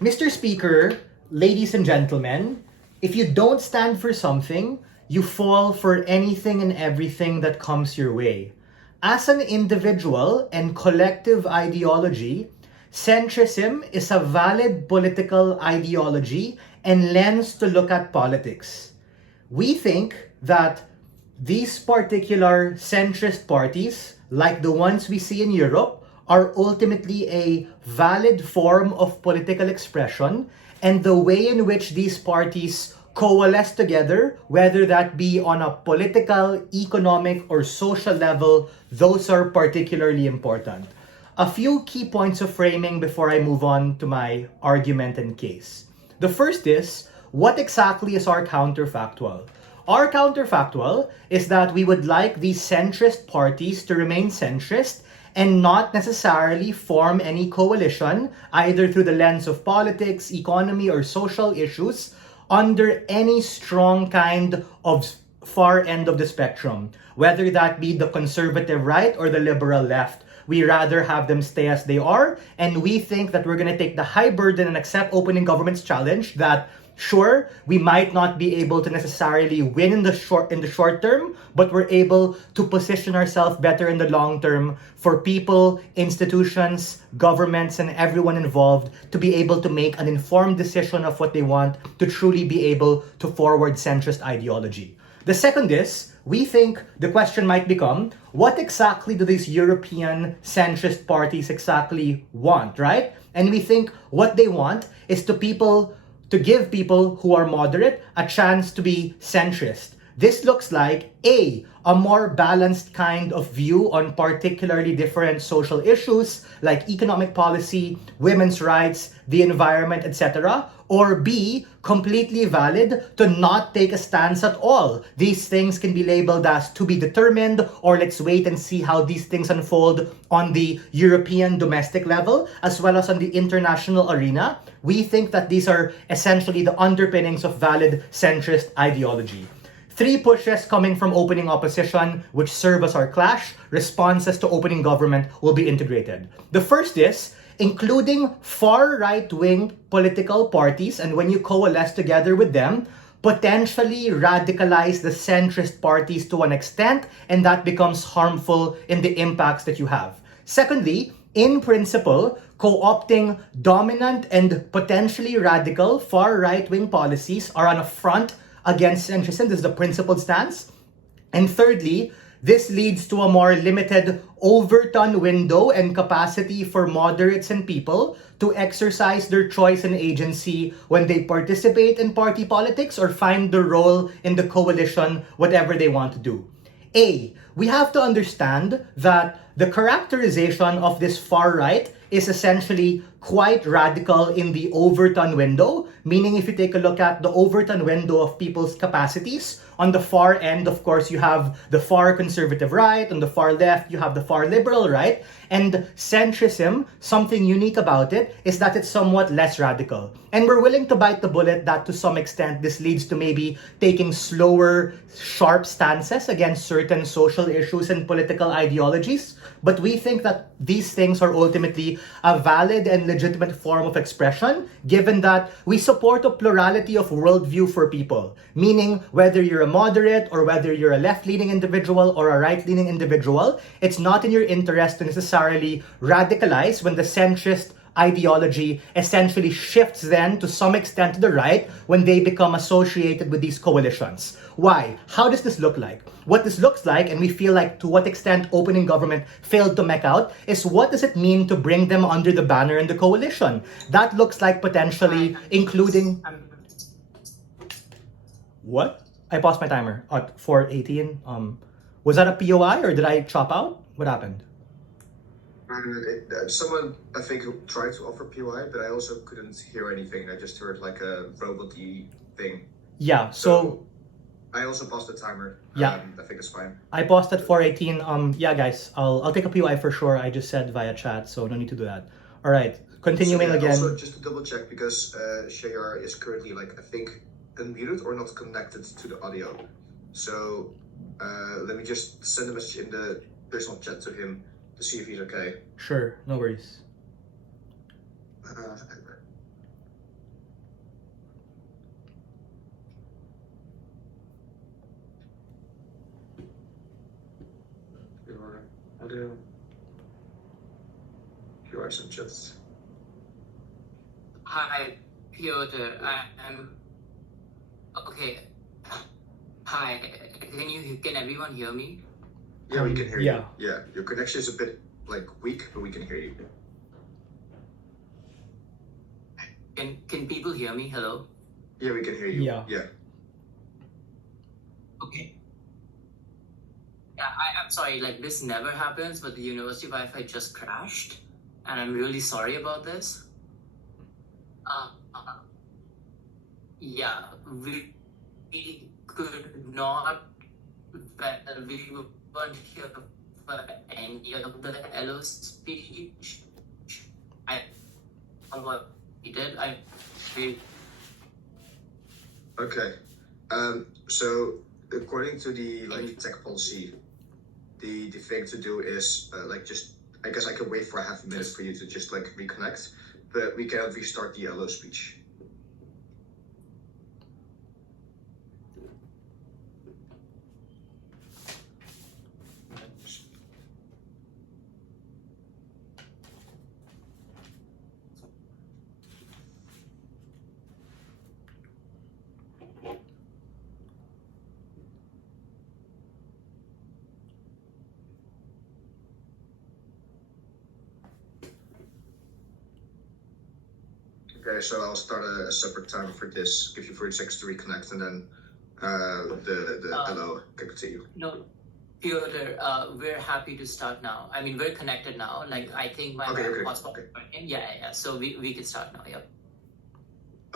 Mr. Speaker, ladies and gentlemen, if you don't stand for something, you fall for anything and everything that comes your way. As an individual and collective ideology, centrism is a valid political ideology and lens to look at politics. We think that these particular centrist parties, like the ones we see in Europe, are ultimately a valid form of political expression, and the way in which these parties coalesce together, whether that be on a political, economic, or social level, those are particularly important. A few key points of framing before I move on to my argument and case. The first is, what exactly is our counterfactual? Our counterfactual is that we would like these centrist parties to remain centrist and not necessarily form any coalition, either through the lens of politics, economy, or social issues, under any strong kind of far end of the spectrum, whether that be the conservative right or the liberal left. We rather have them stay as they are, and we think that we're going to take the high burden and accept opening government's challenge that sure, we might not be able to necessarily win in the short term, but we're able to position ourselves better in the long term for people, institutions, governments, and everyone involved to be able to make an informed decision of what they want to truly be able to forward centrist ideology. The second is, we think the question might become, what exactly do these European centrist parties exactly want, right? And we think what they want is to give people who are moderate a chance to be centrist. This looks like a more balanced kind of view on particularly different social issues like economic policy, women's rights, the environment, etc. Or B, completely valid to not take a stance at all. These things can be labeled as to be determined, or let's wait and see how these things unfold on the European domestic level as well as on the international arena. We think that these are essentially the underpinnings of valid centrist ideology. Three pushes coming from opening opposition, which serve as our clash. Responses to opening government will be integrated. The first is including far right-wing political parties, and when you coalesce together with them, potentially radicalize the centrist parties to an extent, and that becomes harmful in the impacts that you have. Secondly, in principle, co-opting dominant and potentially radical far right-wing policies are an affront against centrism. This is the principled stance. And thirdly, this leads to a more limited overton window and capacity for moderates and people to exercise their choice and agency when they participate in party politics or find their role in the coalition, whatever they want to do. We have to understand that the characterization of this far right is essentially quite radical in the Overton window, meaning if you take a look at the Overton window of people's capacities, on the far end, of course, you have the far conservative right, on the far left, you have the far liberal right, and centrism, something unique about it, is that it's somewhat less radical. And we're willing to bite the bullet that to some extent this leads to maybe taking slower, sharp stances against certain social issues and political ideologies, but we think that these things are ultimately a valid and legitimate form of expression, given that we support a plurality of worldview for people, meaning whether you're a moderate or whether you're a left-leaning individual or a right-leaning individual, it's not in your interest to necessarily radicalize when the centrist ideology essentially shifts then to some extent to the right when they become associated with these coalitions. Why? How does this look like? What this looks like, and we feel like to what extent opening government failed to make out, is what does it mean to bring them under the banner in the coalition? That looks like potentially including... What? I paused my timer at 4:18. Was that a POI or did I chop out? What happened? Someone, I think, tried to offer POI, but I also couldn't hear anything. I just heard like a robot-y thing. Yeah, so I also paused the timer. Yeah. I think it's fine. I paused at 4:18. Yeah, guys, I'll take a POI for sure. I just said via chat, so no need to do that. All right, continuing again. Also, just to double check, because Shayar is currently, like, I think, unmuted or not connected to the audio. So let me just send a message in the personal chat to him to see if he's okay. Sure, no worries. audio. Here are some chats. Hi, Piotr. I'm okay. Hi, can everyone hear me? Yeah, we can hear yeah. you. Yeah, your connection is a bit like weak, but we can hear you. Can people hear me? Hello? Yeah, we can hear you. Yeah. Yeah. Okay. Yeah, I'm sorry, like this never happens, but the university Wi-Fi just crashed, and I'm really sorry about this. Uh, uh, yeah, we could not, we weren't here for any of the LO speech. I what he did. Okay. So according to the tech policy, the thing to do is just I guess I can wait for a half a minute for you to just like reconnect, but we cannot restart the LO speech. Okay, so I'll start a separate timer for this, give you 30 seconds to reconnect, and then the LO can continue. No, Piotr, we're happy to start now. I mean, we're connected now. Like, I think my hotspot. Okay. Yeah. So we can start now. Yep.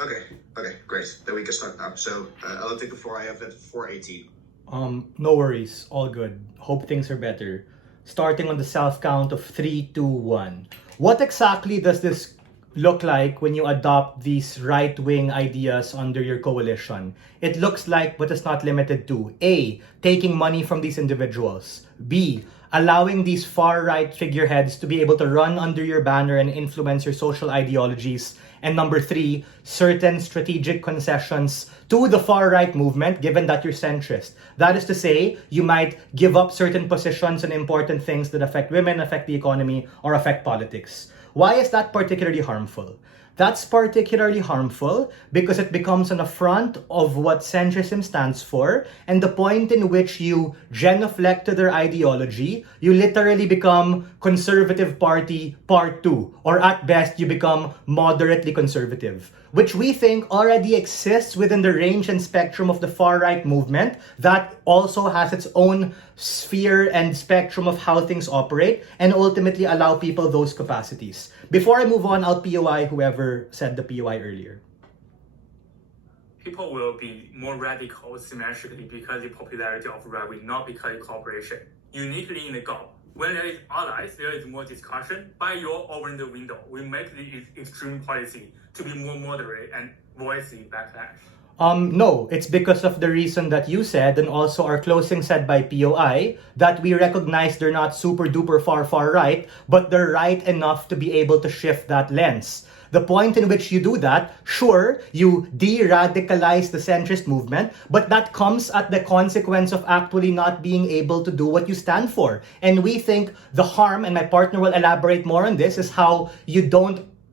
Okay, great. Then we can start now. So I'll take the floor. I have it 4:18. No worries. All good. Hope things are better. Starting on the self count of 3, 2, 1. What exactly does this look like when you adopt these right-wing ideas under your coalition? It looks like, but it's not limited to: A, taking money from these individuals; B, allowing these far-right figureheads to be able to run under your banner and influence your social ideologies; and number 3, certain strategic concessions to the far-right movement, given that you're centrist. That is to say, you might give up certain positions on important things that affect women, affect the economy, or affect politics. Why is that particularly harmful? That's particularly harmful because it becomes an affront of what centrism stands for, and the point in which you genuflect to their ideology, you literally become Conservative Party Part 2, or at best, you become moderately conservative, which we think already exists within the range and spectrum of the far-right movement that also has its own sphere and spectrum of how things operate and ultimately allow people those capacities. Before I move on, I'll POI whoever said the POI earlier. People will be more radical symmetrically because the popularity of right wing, not because of cooperation. Uniquely in the Gulf, when there is allies, there is more discussion. By your open the window, we make the extreme policy to be more moderate and voice the backlash. No, it's because of the reason that you said, and also our closing said by POI, that we recognize they're not super duper far right, but they're right enough to be able to shift that lens. The point in which you do that, sure, you de-radicalize the centrist movement, but that comes at the consequence of actually not being able to do what you stand for. And we think the harm, and my partner will elaborate more on this, is how you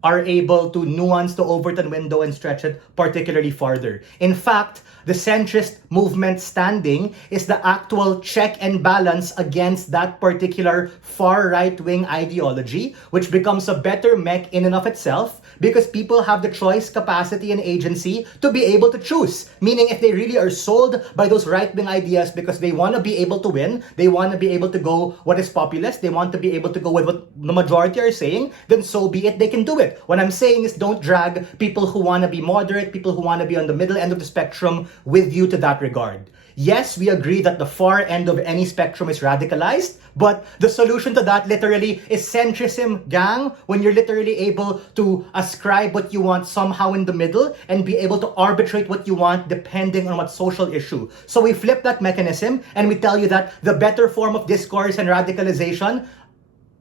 are able to nuance the Overton window and stretch it particularly farther. In fact, the centrist movement standing is the actual check and balance against that particular far right-wing ideology, which becomes a better mech in and of itself because people have the choice, capacity, and agency to be able to choose. Meaning, if they really are sold by those right-wing ideas because they want to be able to win, they want to be able to go what is populist, they want to be able to go with what the majority are saying, then so be it, they can do it. What I'm saying is don't drag people who want to be moderate, people who want to be on the middle end of the spectrum with you to that regard. Yes, we agree that the far end of any spectrum is radicalized, but the solution to that literally is centrism, gang, when you're literally able to ascribe what you want somehow in the middle and be able to arbitrate what you want depending on what social issue. So we flip that mechanism and we tell you that the better form of discourse and radicalization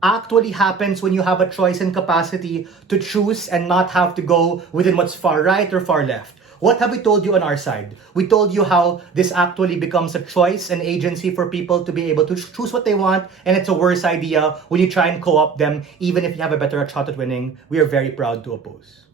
actually happens when you have a choice and capacity to choose and not have to go within what's far right or far left. What have we told you on our side? We told you how this actually becomes a choice, an agency for people to be able to choose what they want, and it's a worse idea when you try and co-opt them, even if you have a better shot at winning. We are very proud to oppose.